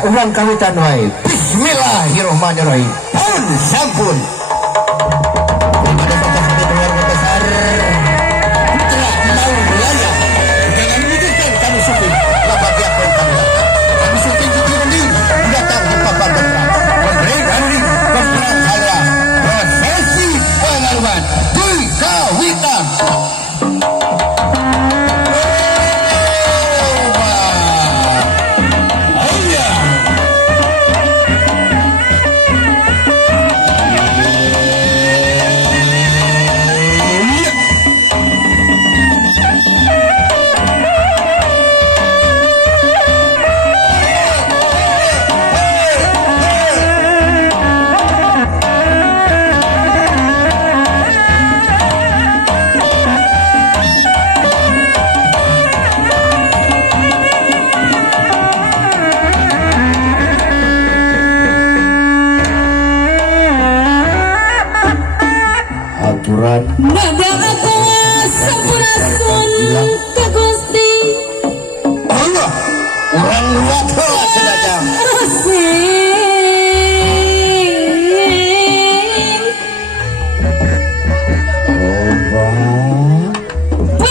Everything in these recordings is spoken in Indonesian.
Ulang kawitan wae. Bismillahirrahmanirrahim. Pun sampun. Kepada bapak keluarga besar putra Maung Wilayah, dengan memutuskan kami syukur bapak pihak kami datang. Kami syukur ini datang di papan besar. Memberikan kepada saya prosesi pengalaman di kawitan. Nada aku sampurasun ke Gusti Allah orang luar telah sedang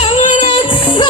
Pangreksa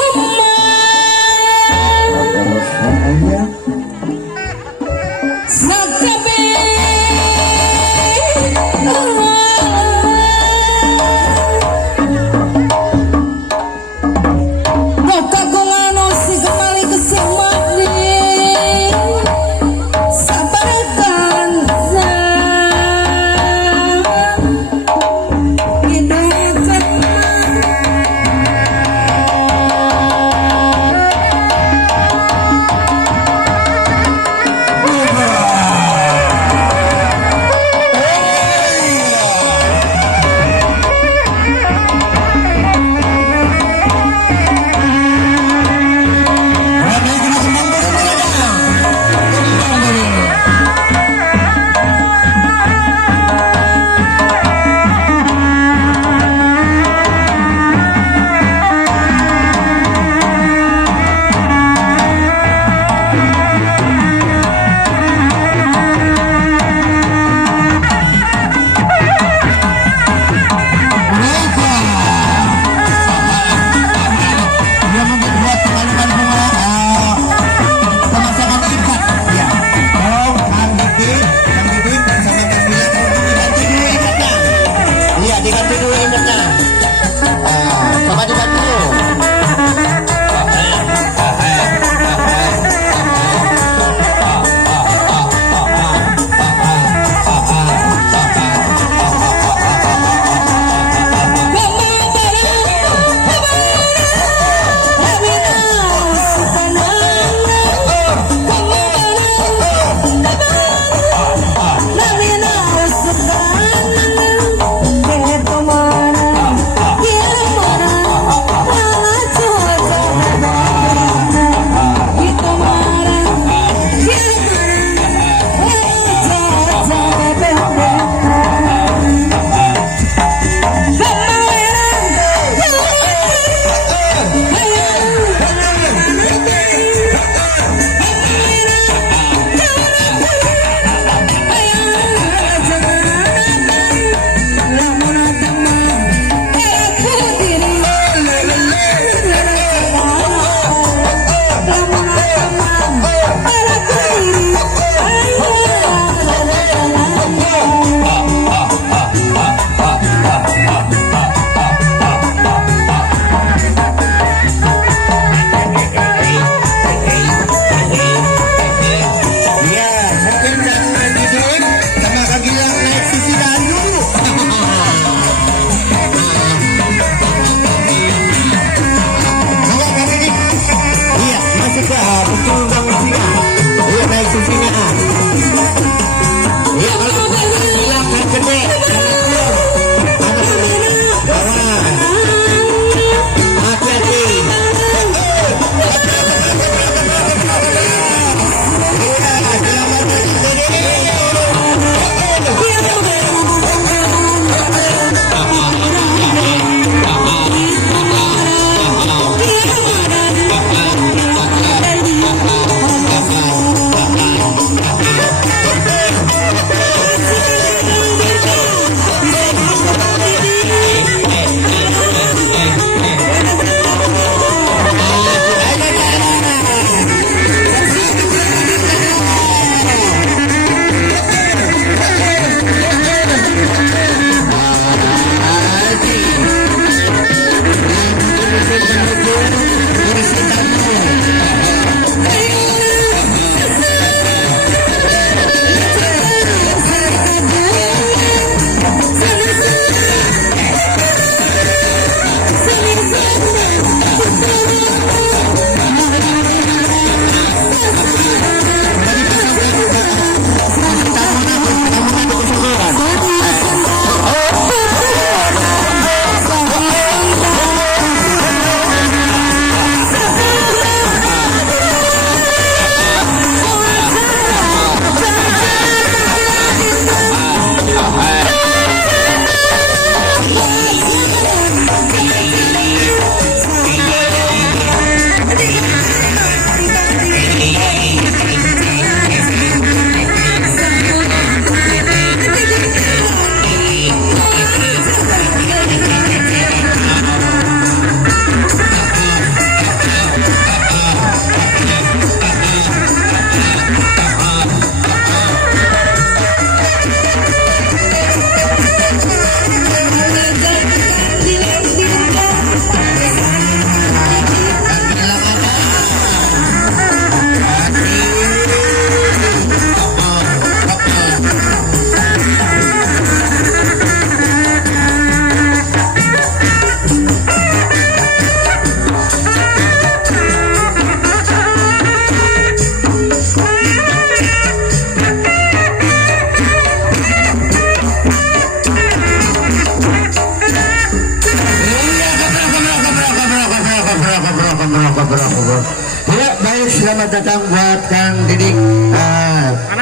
Ya, baik, selamat datang buat Kang Didik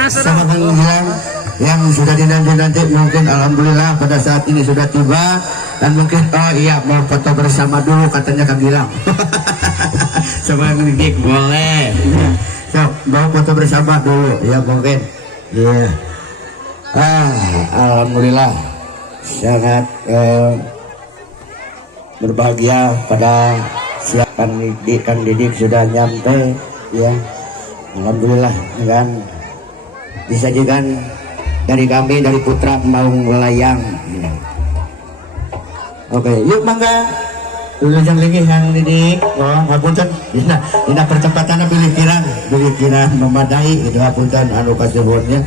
sama Kang Gilang yang sudah dinanti-nanti. Mungkin alhamdulillah pada saat ini sudah tiba. Dan mungkin oh iya mau foto bersama dulu katanya Kang Gilang. Sama Kang Didik boleh. So, mau foto bersama dulu ya mungkin. Iya. Alhamdulillah sangat berbahagia pada siapkan Kang Didik sudah nyampe ya. Alhamdulillah kan disajikan dari kami dari Putra Maung Layang ya. Oke, yuk mangga lujang lagi Kang Didik. Oh, ngapunten dina percepatan pilih kiran memadai itu ngapunten anu kasuhunnya.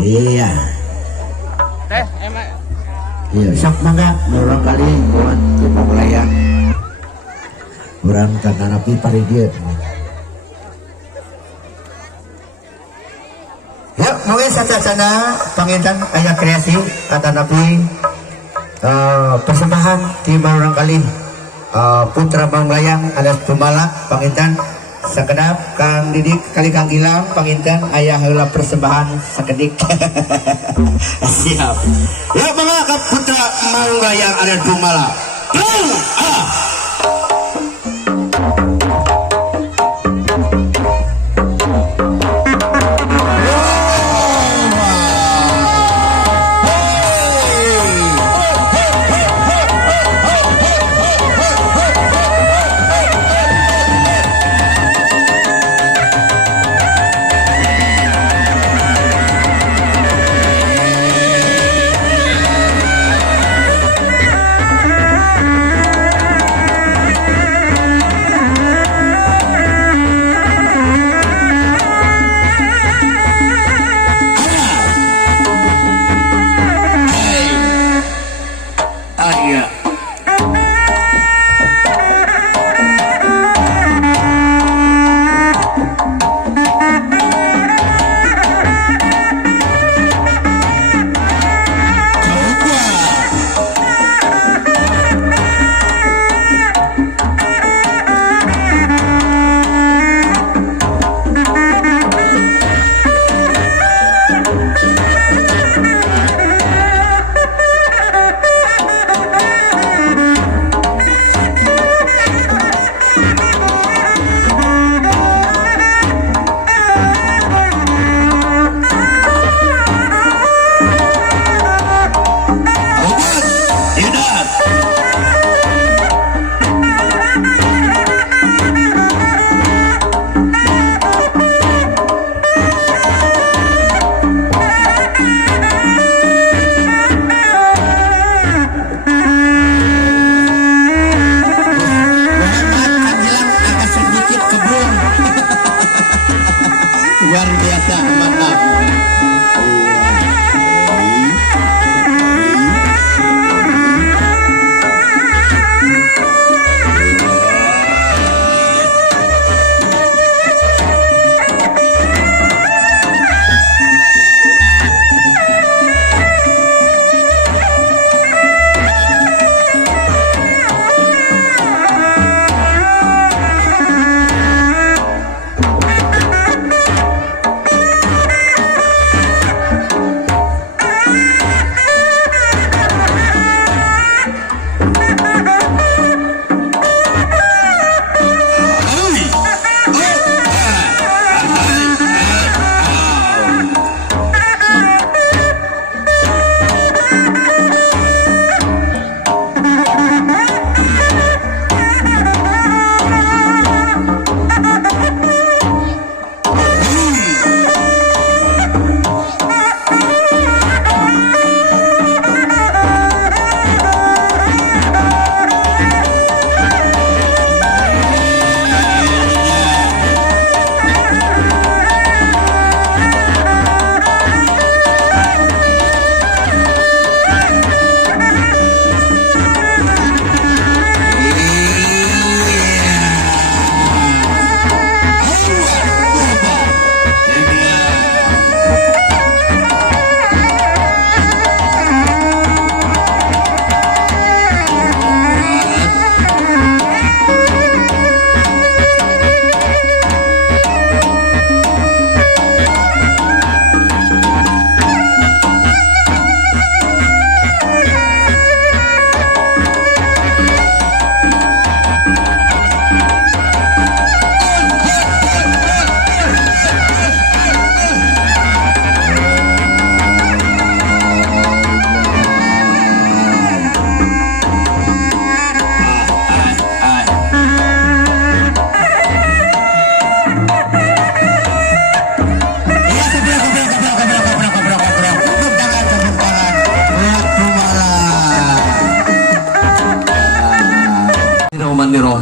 Iya. Iya, sok mangga orang kali buat Maung Layang. Urang kana napi paridieu. Yuk, mungkin saja panginten aya kreasi kata napi persembahan di orang kali Putra Maung Layang alias Pembalak panginten sekedap Kang Didik kali Kang Gilang panginten aya heula persembahan sakedik. Siap. Ya mangga Putra Maung Layang alias Pembalak.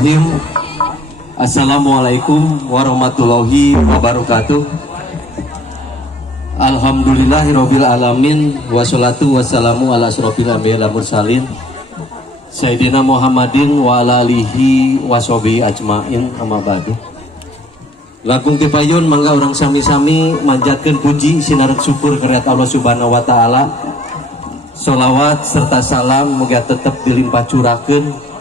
Bismillahirrahmanirrahim. Assalamualaikum warahmatullahi wabarakatuh. Alhamdulillahirabbil alamin wassalatu wassalamu ala asrofil anbiya'i wal mursalin Sayyidina Muhammadin wa ala alihi washabihi ajmain amma ba'du. Langkung tipayun mangga orang sami-sami manjatkeun puji sinareuk syukur karet Allah Subhanahu wa taala. Sholawat serta salam muga tetep dilimpah curakeun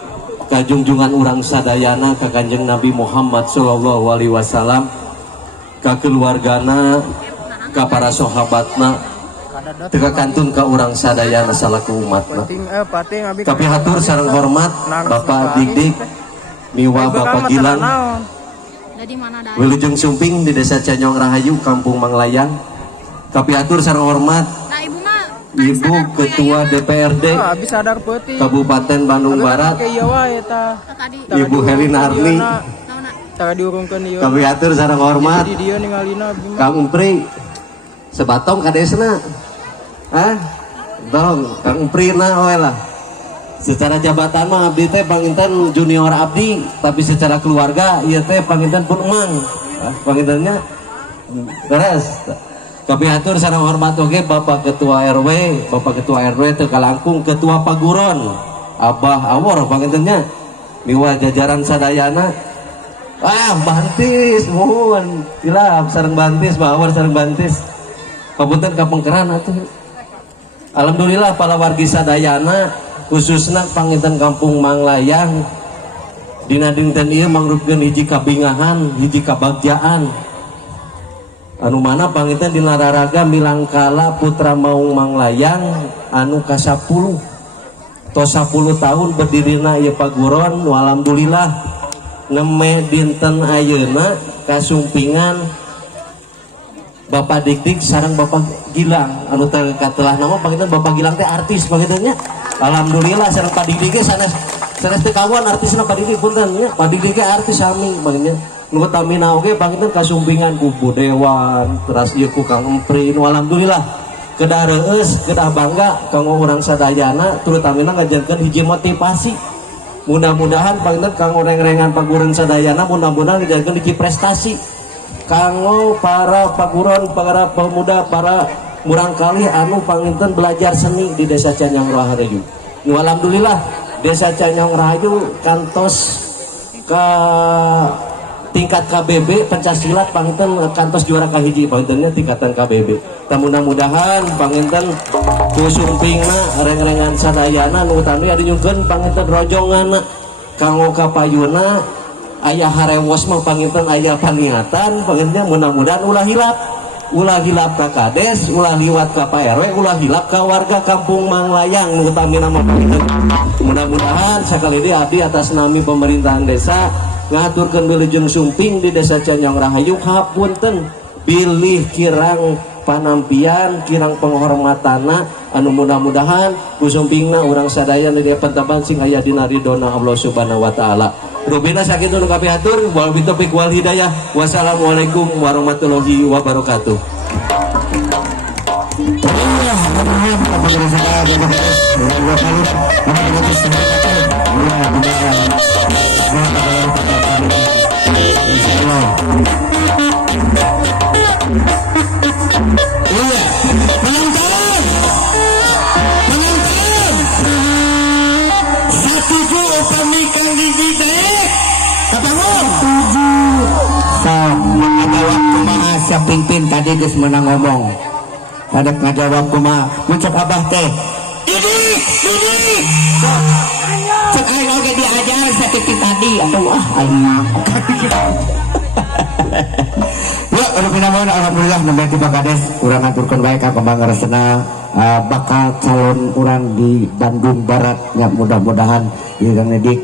ka junjungan urang sadayana ka Kanjeng Nabi Muhammad sallallahu alaihi wasallam, ka keluargana, ka para sahabatna, teu kantun ka urang sadayana salaku umatna. Tapi hatur sareng hormat Bapak Dik-dik miwa Bapak Gilang Wilujeng Sumping di Desa Canyong Rahayu Kampung Manglayang. Tapi hatur sareng hormat Ibu Ketua DPRD Kabupaten Bandung Barat Ibu Helina Arni. Kami atur sareng hormat Kang Umpri sebatong kadesna. Tolong Kang Umpri na oe lah. Secara jabatan mah abdi teh panginten junior abdi, tapi secara keluarga ieu teh panginten pun emang. Pangintennya beres. Kami atur sareng hormat oge Bapak Ketua RW, Bapak Ketua RW teu kalangkung Ketua Paguron, Abah Awor pangintennya miwa jajaran sadayana. Bantis mohon tilap sareng Bantis, Mbak Awor sareng Bantis. Kapunten kapengkeran atuh. Alhamdulillah para wargi sadayana khususna panginten Kampung Manglayang dina dinten ieu mangrupkeun hiji kabingahan, hiji kabagjaan. Anu mana panginten dina raraga milangkala putra Maung Manglayang anu ka-10 tos 10 tahun berdirina ieu paguron. Alhamdulillah neme dinten ayeuna kasumpingan Bapak Dik-dik sareng Bapak Gilang anu teh katelah nama panginten Bapak Gilang teh artis pangintennya. Alhamdulillah sareng Pak Dik-dik sanes teh kawan artisna Pak Dik-dik punten nya. Pak Dik-dik artis sami panginten. Nu tamina oge panginten kasumpingan ku Budewan teras ieu ku Kang Empri. Nu alhamdulillah kedah reueus kedah bangga kanggo urang sadayana terutamina ngajarkeun hiji motivasi. Mudah-mudahan panginten kanggo reng-rengan paguron sadayana mudah-mudahan ngajarkeun hiji prestasi kanggo para paguron, para pemuda, para murangkalih anu panginten belajar seni di Desa Canyong Rahayu. Nu alhamdulillah Desa Canyong Rahayu kantos ka tingkat KBB pencaksilat panginten kantos juara kahiji pangintennya tingkatan KBB. Mudah-mudahan panginten kusumpingna reng-rengan sadayana nu utami adi nyungkeun panginten rojonganna kanggo kapayuna aya harewos mah panginten aya paniatan pangintennya mudah-mudahan ulah hilap ka kades, ulah liwat ka PRW, ulah hilap ka warga Kampung Manglayang nu utami nama panginten. Mudah-mudahan sakali deui abdi atas nami pemerintahan desa ngaturkeun Wilujeng Sumping di Desa Canyong Rahayu hapunten pilih kirang panampian, kirang penghormatana anu mudah-mudahan kusumpingna urang sadaya di pantaban sing aya dina ridona Allah Subhanahu wa taala. Rubina sakitu nu kabeh atur wal bitaufiq wal hidayah. Wassalamualaikum warahmatullahi wabarakatuh. Siap pimpin tadi geus meunang ngomong. Hadap ngajawab kumaha? Muncak abah teh. Didik. Cek aing oge diajar sakitu tadi atuh aing mah. Ya, alhamdulillah nembe tiba kades urang aturkeun bae ka kembang resena bakal calon urang di Bandung Barat nya mudah-mudahan ieu Kang Dik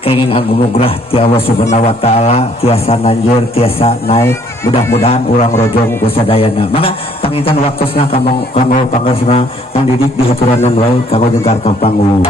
kenging agung nugrah ti Allah Subhanahu wa taala tiasa nanjur tiasa naik mudah-mudahan urang rojong ku sadayana. Mangga panginten waktosna kanggo pangaresna Kang Didik dihaturanan wae kanggo jengkar ka panggung.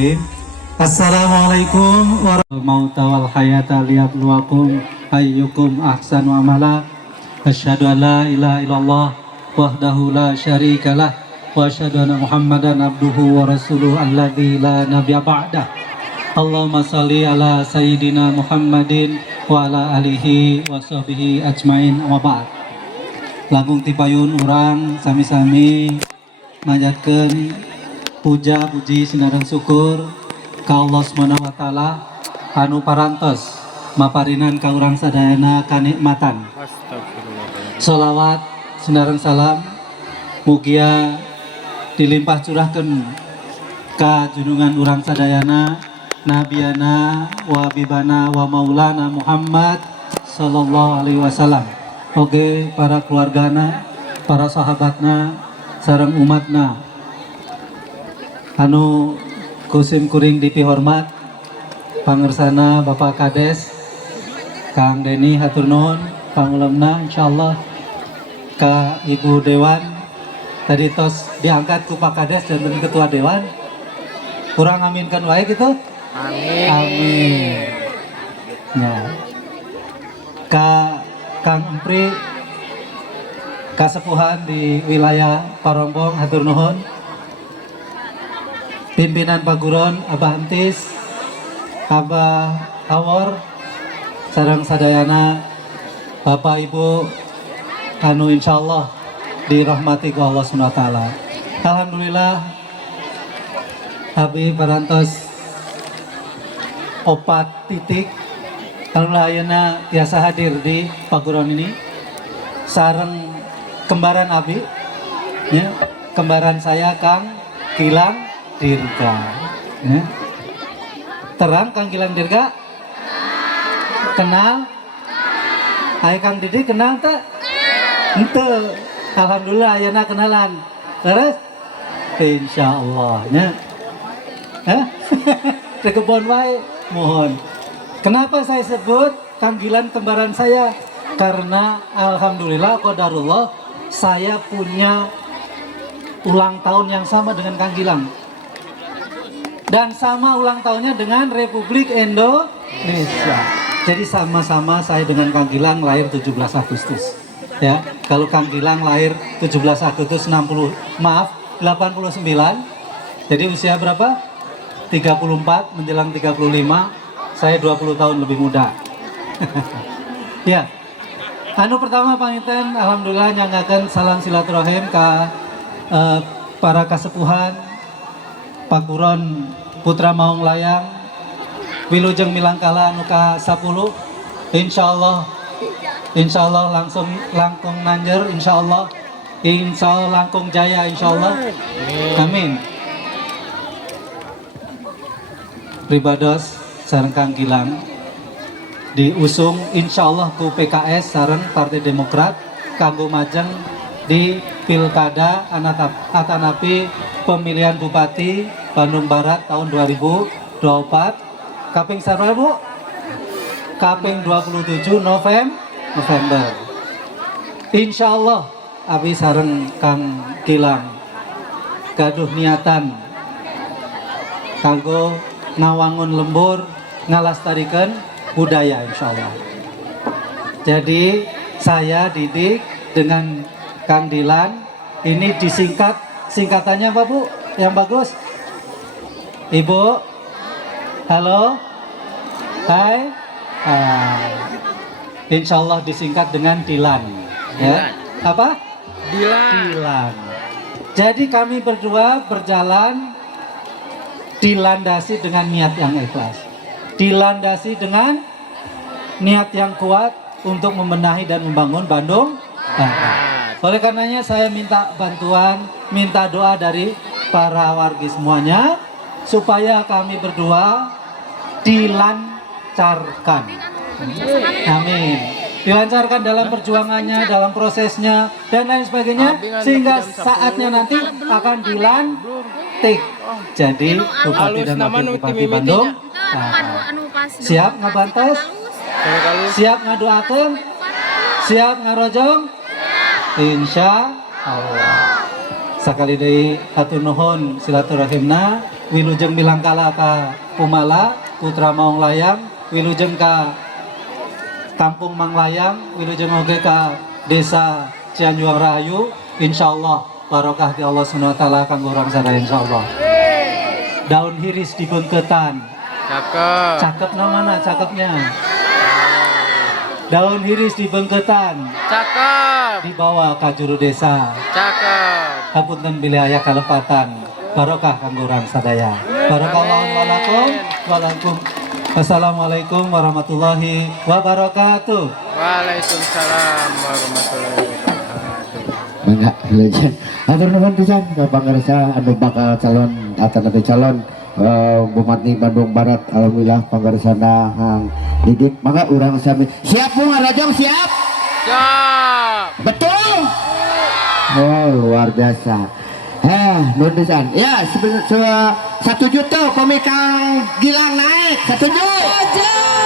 Bismillahirrahmanirrahim. Assalamualaikum warahmatullahi mauta wal hayata liyabluwakum ayyukum ahsanu amala. Asyhadu an la ilaha illallah wahdahu la syarikalah wa asyhadu anna Muhammadan abduhu wa rasuluhu alladzi la nabiyya ba'dah. Allahumma shalli ala sayyidina Muhammadin wa ala alihi wa sahbihi ajmain wa ba'd. Langkung tipayun urang sami-sami manjatkeun puja puji sinareng syukur ka Allah Subhanahu wa taala anu parantos maparinan ka urang sadayana kanikmatan. Sholawat sinareng salam mugia dilimpah curahkeun ka junungan urang sadayana nabiyana wa habibana wa maulana Muhammad sallallahu alaihi wasallam. Oke para keluargana, para sahabatna, sareng umatna anu kusim kuring dipihormat pangersana Bapak Kades Kang Deni hatur nuhun pangulemna insyaallah ka Ibu Dewan tadi tos diangkat ku Pak Kades dan menjadi ketua Dewan kurang aminkan wae gitu amin ya ka Kang Empri kasepuhan di wilayah Parombong hatur nuhun pimpinan Paguron Abah Entis Abah Awor sareng sadayana Bapak Ibu anu insyaallah dirahmati ku Allah Subhanahu wa taala. Alhamdulillah abi parantos opat titik alhamdulillah ayeuna tiasa hadir di Paguron ini sareng kembaran abi ya, kembaran saya Kang Gilang Dirga ya. Terang Kang Gilang Dirga kenal hai Kang Didi kenal tak ente alhamdulillah ayeuna kenalan terus insyaallah nya rekebon wae mohon. Kenapa saya sebut Kang Gilang kembaran saya? Karena alhamdulillah qadarullah saya punya ulang tahun yang sama dengan Kang Gilang. Dan sama ulang tahunnya dengan Republik Indonesia. Jadi sama-sama saya dengan Kang Gilang lahir 17 Agustus. Ya, kalau Kang Gilang lahir 17 Agustus 89. Jadi usia berapa? 34 menjelang 35. Saya 20 tahun lebih muda. Ya. Anu pertama panginten alhamdulillah nyangakeun salam silaturahim ka para kasepuhan Paguron Putra Maung Layang Wilujeng Milangkala anu ka 10 insyaallah langsung langkung nanjer insyaallah langkung jaya insyaallah amin. Pribados sareng Kang Gilang diusung insyaallah ku PKS sareng Partai Demokrat kanggo majeng di Pilkada atanapi pemilihan Bupati Bandung Barat tahun 2024 kaping sarua Bu kaping 27 November insyaallah abi sareng Kang Gilang gaduh niatan kanggo ngawangun lembur ngalastarikan budaya insyaallah. Jadi saya didik dengan Kang Dilan ini disingkat singkatannya apa Bu yang bagus? Ibu halo hai insyaallah disingkat dengan Dilan ya apa Dilan. Jadi kami berdua berjalan dilandasi dengan niat yang ikhlas, dilandasi dengan niat yang kuat untuk membenahi dan membangun Bandung Barat. Oleh karenanya saya minta bantuan, minta doa dari para wargi semuanya supaya kami berdua dilancarkan. Amin. Dilancarkan dalam perjuangannya, dalam prosesnya dan lain sebagainya sehingga saatnya nanti akan dilantik. Jadi Bupati dan Wakil Bupati Bandung siap ngabantos, siap ngadoakeun, siap ngarojong, insya Allah. Sakali deui hatur nuhun silaturahimna wilujeng Milangkala ka Pumala, putra Maung Layang, wilujeng ka Kampung Manglayang, wilujeng oge ka Desa Cianjuang Rahayu. Insyaallah barokah di Allah Subhanahu wa taala kanggo urang sadaya insyaallah. Daun hiris dibengketan. Cakep namanya, cakepnya. Daun hiris dibengketan. Cakep. Dibawa ke juru desa. Cakep. Hapunten wilayah kalepatan. Barokah kanggo urang sadaya. Barakallahu walakum. Assalamualaikum warahmatullahi wabarakatuh. Waalaikumsalam warahmatullahi wabarakatuh. Mangga legend. Atur nuhun pisan ka pangarsa anu bakal calon atau nanti calon Bupati Bandung Barat. Alhamdulillah pangarsana Hang Didik. Mangga urang sami. Siap Bu Ngarajong, siap? Siap. Betul. Oh, luar biasa. Nuhun pisan. Ya, setuju tuh komika Gilang naik. Setuju.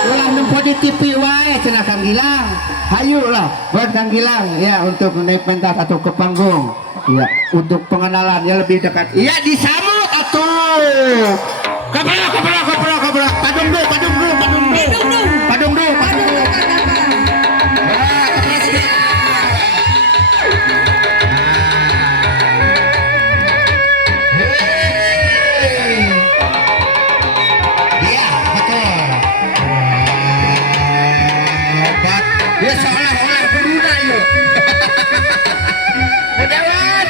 Ulah nempo di TV wae cenah Kang Gilang. Hayu lah buat Kang Gilang ya untuk naik pentas atau ke panggung. Ya, untuk pengenalan ya lebih dekat. Iya, disambut atuh. Kabrak. Padung dulu. Ya seolah-olah pemuda yuk. Dewan.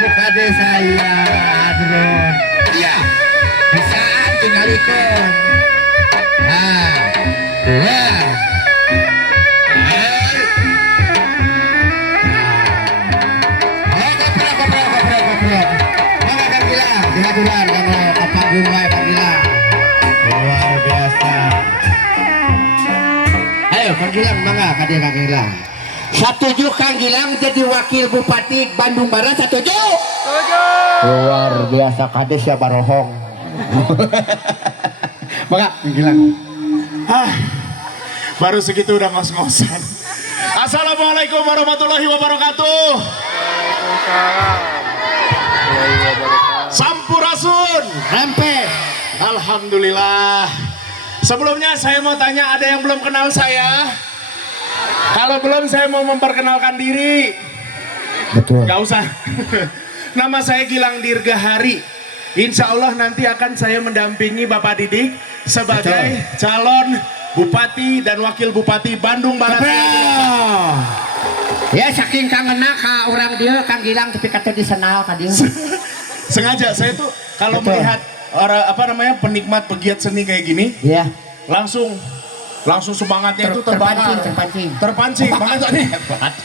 Bukan saya, aduh. Ya, bisa tinggalkan. Luar biasa. Ayo Kang Gilang, mangga kadir Kang Gilang. Setuju Kang Gilang jadi wakil Bupati Bandung Barat, setuju? Setuju. Luar biasa kades ya barohong. Mangga Kang Gilang. Baru segitu udah ngos-ngosan. Assalamualaikum warahmatullahi wabarakatuh. Waalaikumsalam warahmatullahi wabarakatuh. Sampurasun. Rempeh. Alhamdulillah. Sebelumnya saya mau tanya, ada yang belum kenal saya? Kalau belum, saya mau memperkenalkan diri. Betul. Gak usah. Nama saya Gilang Dirgahari. Insya Allah nanti akan saya mendampingi Bapak Didik sebagai calon Bupati dan Wakil Bupati Bandung Barat. Ya saking kangenna ka orang dia Kang Gilang tapi kata disenal ka dia. Sengaja saya tuh kalau Betul. melihat orang penikmat pegiat seni kayak gini, Iya. langsung semangatnya itu terbakar, terpancing. Makanya tadi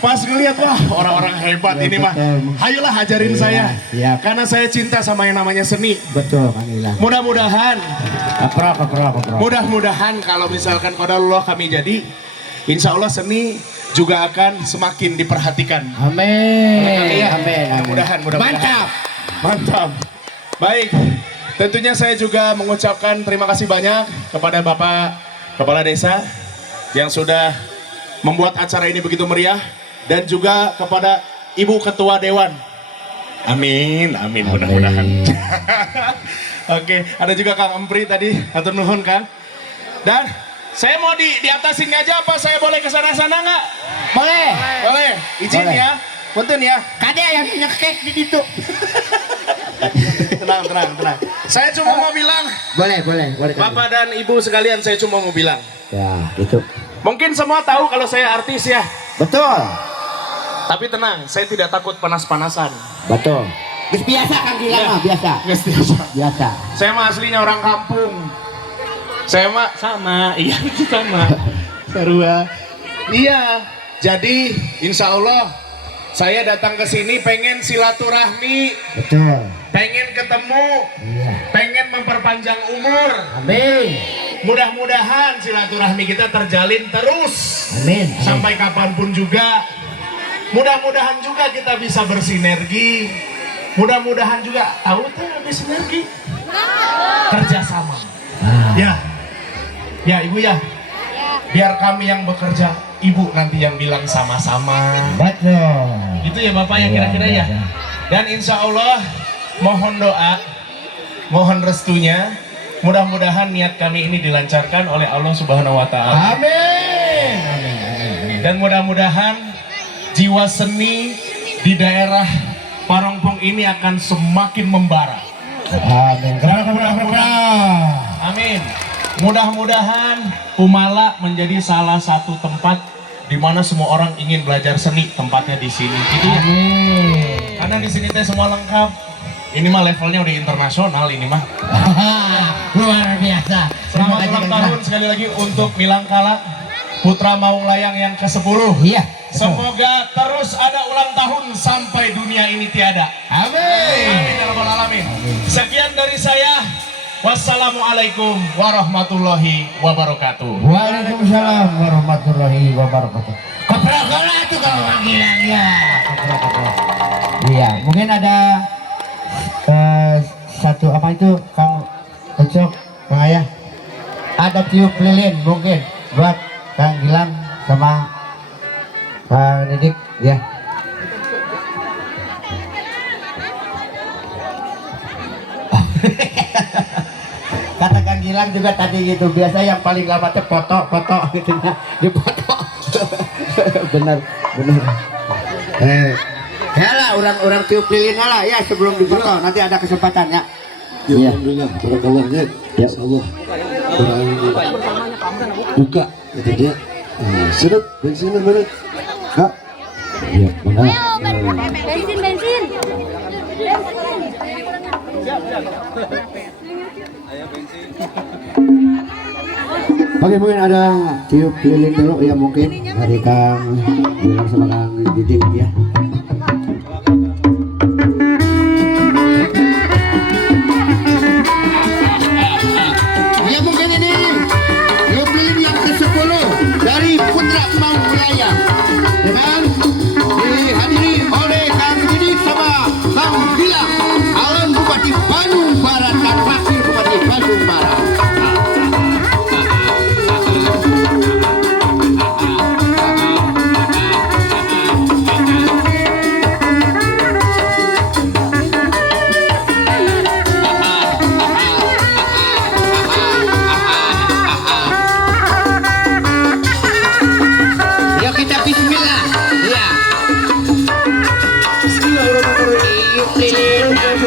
pas ngelihat wah orang-orang hebat ini mah, ayolah ajarin saya, siap. karena saya cinta sama yang namanya seni. Betul Kang Gilang. Mudah-mudahan, Kapro. mudah-mudahan kalau misalkan qadarullah kami jadi, insya Allah seni juga akan semakin diperhatikan. Amin. Amin. Mudah-mudahan. Mantap. Baik, tentunya saya juga mengucapkan terima kasih banyak kepada Bapak Kepala Desa yang sudah membuat acara ini begitu meriah, dan juga kepada Ibu Ketua Dewan. Amin, mudah-mudahan. Oke, ada juga Kang Empri tadi, hatur nuhun Kang. Dan saya mau di atas sini aja, apa saya boleh ke sana-sana nggak? Boleh. Izin Boleh. ya, punten ya. Kade yang nyekek di situ. Tenang. Saya cuma mau bilang, Boleh. Bapak dan Ibu sekalian, saya cuma mau bilang. Ya, gitu. Mungkin semua tahu kalau saya artis ya. Betul. Tapi tenang, saya tidak takut panas-panasan. Betul. Biasa Kang Gilang Ya. mah biasa. Biasa. Saya mah aslinya orang kampung. Saya mah sama. Sarua. Iya. Jadi insya Allah saya datang ke sini pengen silaturahmi, Betul. pengen ketemu, Iya. pengen memperpanjang umur. Amin. Mudah-mudahan silaturahmi kita terjalin terus. Amin. Sampai kapanpun juga. Mudah-mudahan juga kita bisa bersinergi. Mudah-mudahan juga tahu tuh bersinergi. Kerjasama. Ya Ibu ya. Biar kami yang bekerja, Ibu nanti yang bilang sama-sama. Betul. Itu ya Bapak ya kira-kira ya. Dan insya Allah mohon doa mohon restunya. Mudah-mudahan niat kami ini dilancarkan oleh Allah Subhanahu wa taala. Amin. Dan mudah-mudahan jiwa seni di daerah Parongpong ini akan semakin membara. Amin. Amin. Mudah-mudahan Humala menjadi salah satu tempat di mana semua orang ingin belajar seni, tempatnya di sini. Gitu ya. Karena di sini teh semua lengkap. Ini mah levelnya udah internasional ini mah. Luar biasa. Selamat ulang tahun sekali lagi untuk Milangkala Putra Maung Layang yang ke-10. Iya. Semoga terus ada ulang tahun sampai dunia ini tiada. Amin. Amin ya rabbal alamin. Sekian dari saya. Wassalamualaikum warahmatullahi wabarakatuh. Waalaikumsalam warahmatullahi wabarakatuh. Keprakola tuh kalau orang bilang ya. Iya, mungkin ada satu apa itu Kang Ucok, Kang Ayah. Ada tiup lilin mungkin buat Kang Gilang sama Kang Didik ya. Kata Kang Gilang juga tadi gitu, biasa yang paling lama tuh foto gitu ya, dipoto. benar. Ya lah, orang tiup lilin lah ya sebelum difoto, nanti ada kesempatan ya. Ya, alhamdulillah, barakallah ya. Insyaallah. Orang buka itu dia. Sedot bensinnya mana? Kak. Ya, mana? Bensin. Oke, mungkin ada tiup lilin dulu ya mungkin dari Kang Gilang sama Kang Didik ya. Ya mungkin ini tiup lilin yang ke-10 dari Putra Maung Layang dengan dihadiri oleh Kang Didik sama Kang Gilang, calon Bupati Bandung Barat dan Wakil Bupati Bandung Barat. Yuk kita bismillah. Ya. Tiup lilin yang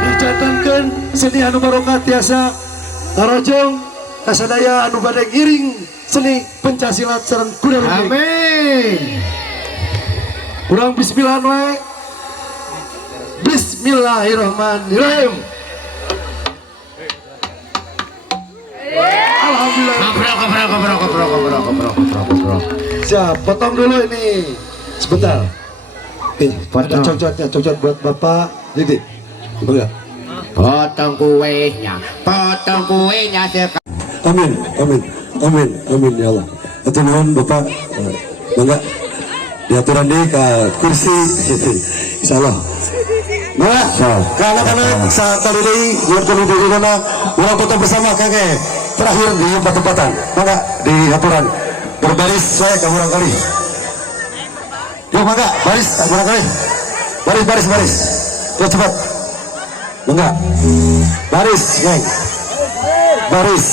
dijatankan seni anu barokah tiasa karojong kasadaya anu badai ngiring seni pencaksilat sareng kuda lumping. Amin. Urang bismillah wae. Bismillahirrahmanirrahim. Alhamdulillah. Siap, potong dulu ini. Sebentar. Ada cocot buat Bapak Didik. Boleh. Potong kuenya Amin ya Allah. Atur nuhun Bapak. Mangga diaturan deui ka kursi. Insyaallah. Mangga. Kana sakali deui nuhun kudu diguna urang foto bersama kakek. Terakhir di tempat-tempatan. Mangga diaturan berbaris saya ka urang kali. Yuk mangga baris urang kali. Baris. Yuk cepat. Mangga. Baris, geng. Baris.